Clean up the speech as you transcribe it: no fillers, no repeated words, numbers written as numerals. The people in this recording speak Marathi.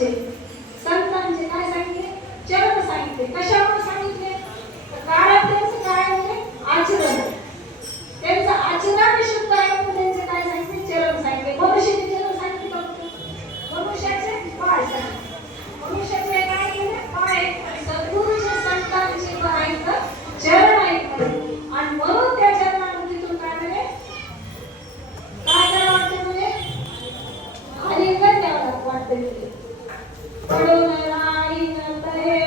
महाराजांचे संतांचे काय सांगितले? चरण सांगितले. कशामुळे सांगितले? कारण त्यांचं काय आहे? आचरण. त्यांचं आचरण शुद्ध आहे म्हणून त्यांचे काय सांगितले? चरण सांगितले. मनुष्याचे चरण सांगितले फक्त. मनुष्याचे पाय सांगितले. मनुष्याचे काय केले? पाय. सद्गुरूचे संतांचे काय आहेत? चरण आहेत. आणि म्हणून त्या चरणामधून काय झाले? काय करावं वाटतं म्हणजे आलिंगन द्यावं वाटतं. पडून राहिलं तरे